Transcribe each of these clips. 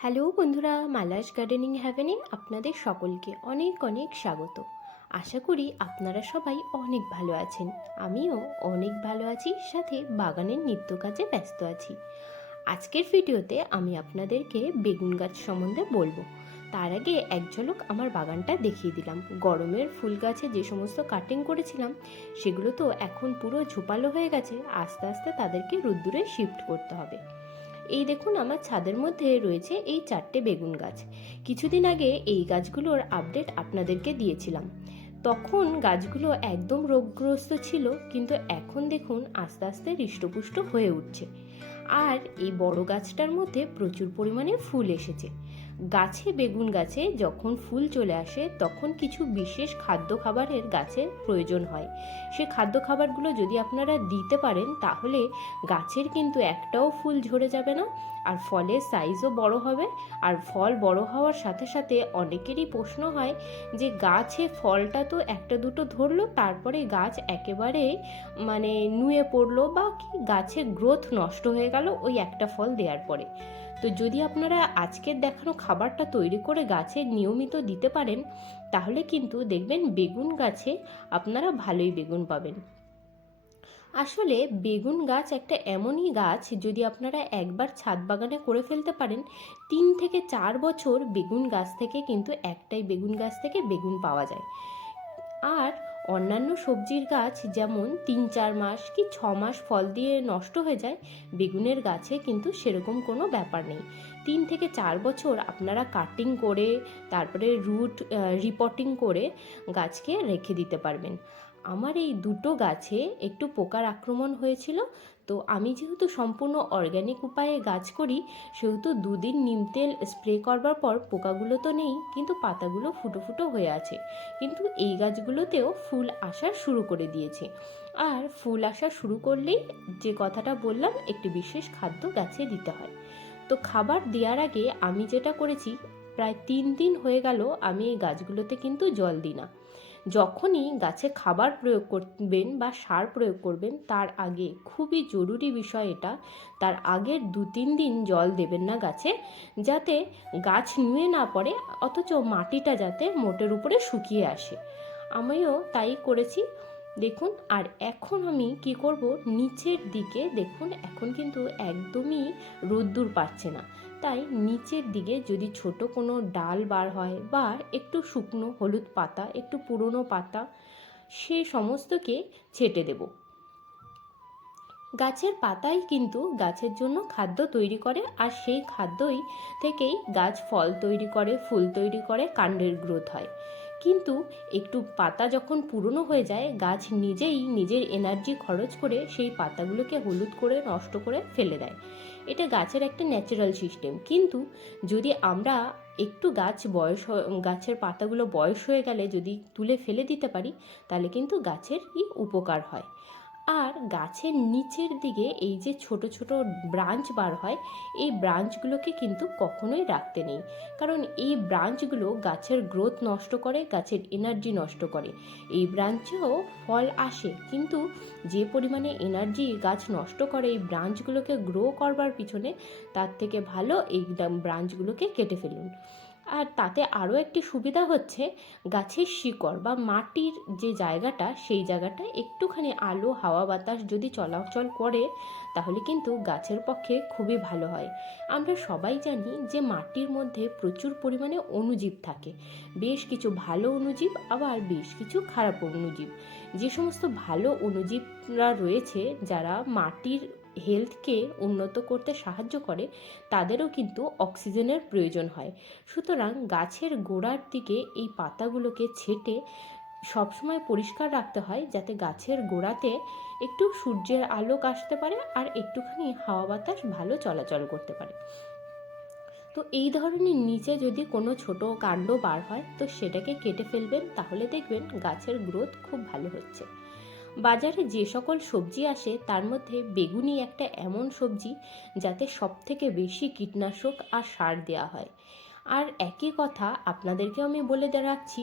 Hello বন্ধুরা, Mala's gardening হ্যাভেনে আপনাদের সকলকে অনেক অনেক স্বাগত। আশা করি আপনারা সবাই অনেক ভালো আছেন। আমিও অনেক ভালো আছি, সাথে বাগানের নিত্য কাজে ব্যস্ত আছি। আজকের ভিডিওতে আমি আপনাদেরকে বেগুন গাছ সম্বন্ধে বলবো। তার আগে এক ঝলক আমার বাগানটা দেখিয়ে দিলাম। গরমের ফুল গাছে যে সমস্ত কাটিং করেছিলাম সেগুলো তো এখন পুরো ঝোপালো হয়ে গেছে, আস্তে আস্তে তাদেরকে রোদ্দুরে শিফট করতে হবে। এই দেখুন, আমার ছাদের মধ্যে রয়েছে এই 4টে বেগুন গাছ। কিছুদিন আগে এই গাছগুলোর আপডেট আপনাদেরকে দিয়েছিলাম। তখন গাছগুলো একদম রোগগ্রস্ত ছিল, কিন্তু এখন দেখুন আস্তে আস্তে হৃষ্টপুষ্ট হয়ে উঠছে। আর এই বড় গাছটার মধ্যে প্রচুর পরিমাণে ফুল এসেছে। বেগুন গাছে যখন ফুল চলে আসে তখন কিছু বিশেষ খাদ্য খাবারের গাছের প্রয়োজন হয়। সে খাদ্য খাবারগুলো যদি আপনারা দিতে পারেন তাহলে গাছের কিন্তু একটাও ফুল ঝরে যাবে না, আর ফলের সাইজও বড় হবে। আর ফল বড় হওয়ার সাথে সাথে অনেকেরই প্রশ্ন হয় যে গাছে ফলটা তো একটা দুটো ধরলো, তারপরে গাছ একেবারে নুয়ে পড়লো, বা কি গাছের গ্রোথ নষ্ট হয়ে গেল ওই একটা ফল দেওয়ার পরে। তো যদি আপনারা আজকের দেখানো খাবারটা তৈরি করে গাছে নিয়মিত দিতে পারেন তাহলে কিন্তু দেখবেন বেগুন গাছে আপনারা ভালোই বেগুন পাবেন। আসলে বেগুন গাছ একটা এমনই গাছ, যদি আপনারা একবার ছাদ বাগানে করে ফেলতে পারেন 3 থেকে 4 বছর বেগুন গাছ থেকে কিন্তু একটাই বেগুন গাছ থেকে বেগুন পাওয়া যায়। আর অন্যান্য সবজির গাছ যেমন 3-4 মাস কি 6 মাস ফল দিয়ে নষ্ট হয়ে যায়, বেগুনের গাছে কিন্তু সেরকম কোনো ব্যাপার নেই। 3 থেকে 4 বছর আপনারা কাটিং করে তারপরে রুট রিপোর্টিং করে গাছকে রেখে দিতে পারবেন। আমার এই দুটো গাছে একটু পোকার আক্রমণ হয়েছিল, তো আমি যেহেতু সম্পূর্ণ অর্গ্যানিক উপায়ে গাছ করি সেহেতু 2 দিন নিম তেল স্প্রে করবার পর পোকাগুলো তো নেই, কিন্তু পাতাগুলো ফুটো ফুটো হয়ে আছে। কিন্তু এই গাছগুলোতেও ফুল আসা শুরু করে দিয়েছে। আর ফুল আসা শুরু করলেই যে কথাটা বললাম, একটি বিশেষ খাদ্য গাছে দিতে হয়। তো খাবার দেওয়ার আগে আমি যেটা করেছি, প্রায় 3 দিন হয়ে গেল আমি এই গাছগুলোতে কিন্তু জল দিই না। যখনই গাছে খাবার প্রয়োগ করবেন বা সার প্রয়োগ করবেন তার আগে, খুবই জরুরি বিষয় এটা, তার আগের 2-3 দিন জল দেবেন না গাছে, যাতে গাছ নুয়ে না পড়ে, অথচ মাটিটা যাতে মোটের উপরে শুকিয়ে আসে। আমিও তাই করেছি দেখুন। আর এখন আমি কি করব, নিচের দিকে দেখুন এখন কিন্তু একদমই রোদ্দুর পাচ্ছে না, তাই নিচের দিকে যদি ছোট কোনো ডাল বার হয় বা একটু শুকনো হলুদ পাতা, একটু পুরনো পাতা, সে সমস্তকে ছেটে দেব। গাছের পাতাই কিন্তু গাছের জন্য খাদ্য তৈরি করে, আর সেই খাদ্যই থেকেই গাছ ফল তৈরি করে, ফুল তৈরি করে, কাণ্ডের গ্রোথ হয়। কিন্তু একটু পাতা যখন পুরনো হয়ে যায়, গাছ নিজেই নিজের এনার্জি খরচ করে সেই পাতাগুলোকে হলুদ করে নষ্ট করে ফেলে দেয়। এটা গাছের একটা ন্যাচারাল সিস্টেম। কিন্তু যদি আমরা একটু গাছের পাতাগুলো বয়স হয়ে গেলে যদি তুলে ফেলে দিতে পারি তাহলে কিন্তু গাছেরই উপকার হয়। আর গাছের নিচের দিকে এই যে ছোট ছোট ব্রাঞ্চ বার হয়, এই ব্রাঞ্চগুলোকে কিন্তু কখনোই রাখতে নেই, কারণ এই ব্রাঞ্চগুলো গাছের গ্রোথ নষ্ট করে, গাছের এনার্জি নষ্ট করে। এই ব্রাঞ্চেও ফল আসে, কিন্তু যে পরিমাণে এনার্জি গাছ নষ্ট করে এই ব্রাঞ্চগুলোকে গ্রো করবার পিছনে, তার থেকে ভালো এই ব্রাঞ্চগুলোকে কেটে ফেলুন। আর তাতে আরও একটি সুবিধা হচ্ছে, গাছের শিকড় বা মাটির যে জায়গাটা, সেই জায়গাটা একটুখানি আলো হাওয়া বাতাস যদি চলাচল করে তাহলে কিন্তু গাছের পক্ষে খুবই ভালো হয়। আমরা সবাই জানি যে মাটির মধ্যে প্রচুর পরিমাণে অণুজীব থাকে, বেশ কিছু ভালো অণুজীব আবার বেশ কিছু খারাপ অণুজীব। যে সমস্ত ভালো অণুজীবরা রয়েছে যারা মাটির হেলথকে উন্নত করতে সাহায্য করে, তাদেরও কিন্তু অক্সিজেনের প্রয়োজন হয়। সুতরাং গাছের গোড়ার দিকে এই পাতাগুলোকে ছেটে সবসময় পরিষ্কার রাখতে হয়, যাতে গাছের গোড়াতে একটু সূর্যের আলো আসতে পারে আর একটুখানি হাওয়া বাতাস ভালো চলাচল করতে পারে। তো এই ধরনের নিচে যদি কোনো ছোট কাণ্ড বার হয় তো সেটাকে কেটে ফেলবেন, তাহলে দেখবেন গাছের গ্রোথ খুব ভালো হচ্ছে। বাজারে যে সকল সবজি আসে তার মধ্যে বেগুনি একটা এমন সবজি যাতে সবথেকে বেশি কীটনাশক আর সার দেওয়া হয়। আর একই কথা আপনাদেরকেও আমি বলে রাখছি,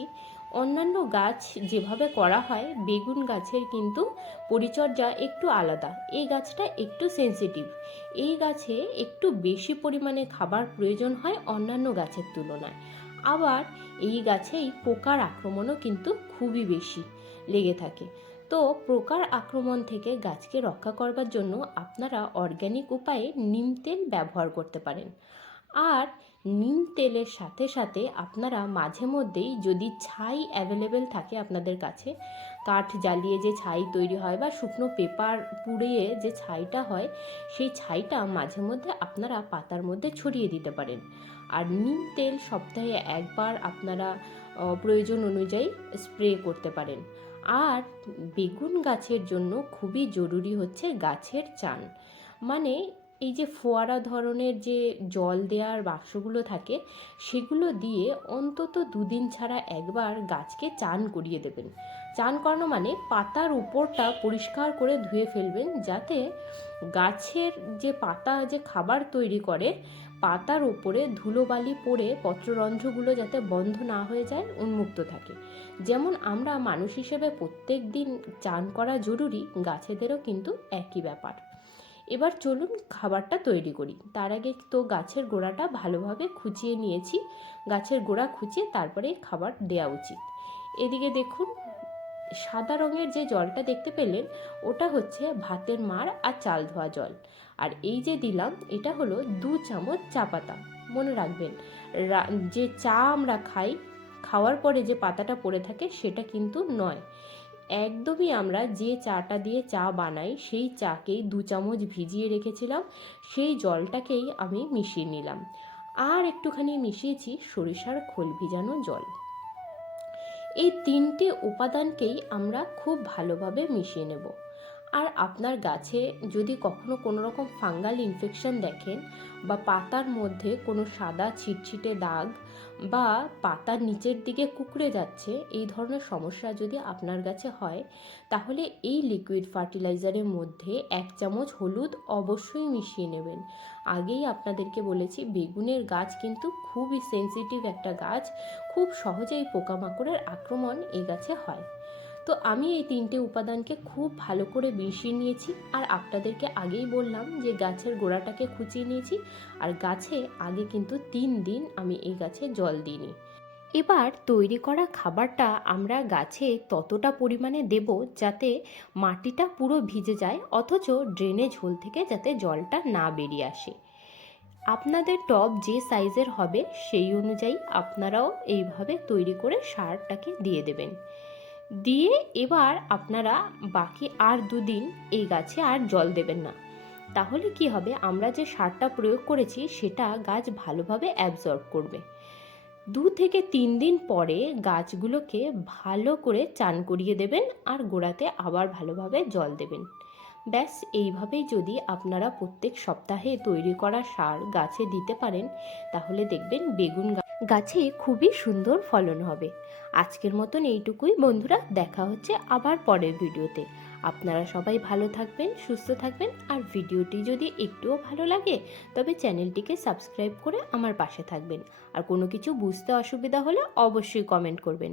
অন্যান্য গাছ যেভাবে করা হয় বেগুন গাছের কিন্তু পরিচর্যা একটু আলাদা। এই গাছটা একটু সেনসিটিভ, এই গাছে একটু বেশি পরিমাণে খাবার প্রয়োজন হয় অন্যান্য গাছের তুলনায়। আবার এই গাছেই পোকার আক্রমণও কিন্তু খুবই বেশি লেগে থাকে। তো পোকার আক্রমণ থেকে গাছকে রক্ষা করবার জন্য আপনারা অর্গ্যানিক উপায়ে নিম তেল ব্যবহার করতে পারেন। আর নিম তেলের সাথে সাথে আপনারা মাঝে মধ্যেই যদি ছাই অ্যাভেলেবেল থাকে আপনাদের কাছে, কাঠ জ্বালিয়ে যে ছাই তৈরি হয় বা শুকনো পেপার পুড়িয়ে যে ছাইটা হয়, সেই ছাইটা মাঝে মধ্যে আপনারা পাতার মধ্যে ছড়িয়ে দিতে পারেন। আর নিম তেল সপ্তাহে একবার আপনারা প্রয়োজন অনুযায়ী স্প্রে করতে পারেন। আর বেগুন গাছের জন্য খুবই জরুরি হচ্ছে গাছের চান। মানে এই যে ফোয়ারা ধরনের যে জল দেওয়ার বাক্সগুলো থাকে, সেগুলো দিয়ে অন্তত 2 দিন ছাড়া একবার গাছকে চান করিয়ে দেবেন। চান করানো মানে পাতার উপরটা পরিষ্কার করে ধুয়ে ফেলবেন, যাতে গাছের যে পাতা যে খাবার তৈরি করে, পাতার উপরে ধুলোবালি পড়ে পত্ররন্ধ্রগুলো যাতে বন্ধ না হয়ে যায়, উন্মুক্ত থাকে। যেমন আমরা মানুষ হিসেবে প্রত্যেক দিন চান করা জরুরি, গাছেদেরও কিন্তু একই ব্যাপার। এবার চলুন খাবারটা তৈরি করি। তার আগে তো গাছের গোড়াটা ভালোভাবে খুঁচিয়ে নিয়েছি। গাছের গোড়া খুঁচিয়ে তারপরে খাবার দেওয়া উচিত। এদিকে দেখুন, সাদা রঙের যে জলটা দেখতে পেলেন, ওটা হচ্ছে ভাতের মাড় আর চাল ধোয়া জল। আর এই যে দিলাম, এটা হলো 2 চামচ চা পাতা। মনে রাখবেন, যে চা আমরা খাই, খাওয়ার পরে যে পাতাটা পড়ে থাকে সেটা কিন্তু নয়। একদমই আমরা যে চাটা দিয়ে চা বানাই সেই চাকেই 2 চামচ ভিজিয়ে রেখেছিলাম, সেই জলটাকেই আমি মিশিয়ে নিলাম। আর একটুখানি মিশিয়েছি সরিষার খোল ভিজানো জল। এই 3টে উপাদানকেই আমরা খুব ভালোভাবে মিশিয়ে নেব। আর আপনার গাছে যদি কখনো কোনো রকম ফাঙ্গাল ইনফেকশন দেখেন, বা পাতার মধ্যে কোনো সাদা ছিটছিটে দাগ, বা পাতার নিচের দিকে কুঁকড়ে যাচ্ছে, এই ধরনের সমস্যা যদি আপনার গাছে হয়, তাহলে এই লিকুইড ফার্টিলাইজারের মধ্যে 1 চামচ হলুদ অবশ্যই মিশিয়ে নেবেন। আগেই আপনাদেরকে বলেছি, বেগুনের গাছ কিন্তু খুবই সেনসিটিভ একটা গাছ, খুব সহজেই পোকামাকড়ের আক্রমণ এই গাছে হয়। তো আমি এই 3টে উপাদানকে খুব ভালো করে মিশিয়ে নিয়েছি। আর আপনাদেরকে আগেই বললাম যে গাছের গোড়াটাকে খুঁচিয়ে নিয়েছি, আর গাছে আগে কিন্তু 3 দিন আমি এই গাছে জল দিইনি। এবার তৈরি করা খাবারটা আমরা গাছে ততটা পরিমাণে দেব যাতে মাটিটা পুরো ভিজে যায়, অথচ ড্রেনেজ হোল থেকে যাতে জলটা না বেরিয়ে আসে। আপনাদের টব যে সাইজের হবে সেই অনুযায়ী আপনারাও এইভাবে তৈরি করে সারটাকে দিয়ে দেবেন। দিয়ে এবার আপনারা বাকি আর 2 দিন এই গাছে আর জল দেবেন না। তাহলে কি হবে, আমরা যে সারটা প্রয়োগ করেছি সেটা গাছ ভালোভাবে অ্যাবজর্ব করবে। 2 থেকে 3 দিন পরে গাছগুলোকে ভালো করে চান করিয়ে দেবেন, আর গোড়াতে আবার ভালোভাবে জল দেবেন। ব্যাস, এইভাবেই যদি আপনারা প্রত্যেক সপ্তাহে তৈরি করা সার গাছে দিতে পারেন, তাহলে দেখবেন বেগুন গাছে খুবই সুন্দর ফলন হবে। আজকের মতন এইটুকুই বন্ধুরা, দেখা হচ্ছে আবার পরের ভিডিওতে। আপনারা সবাই ভালো থাকবেন, সুস্থ থাকবেন। আর ভিডিওটি যদি একটুও ভালো লাগে তবে চ্যানেলটিকে সাবস্ক্রাইব করে আমার পাশে থাকবেন। আর কোনো কিছু বুঝতে অসুবিধা হলে অবশ্যই কমেন্ট করবেন।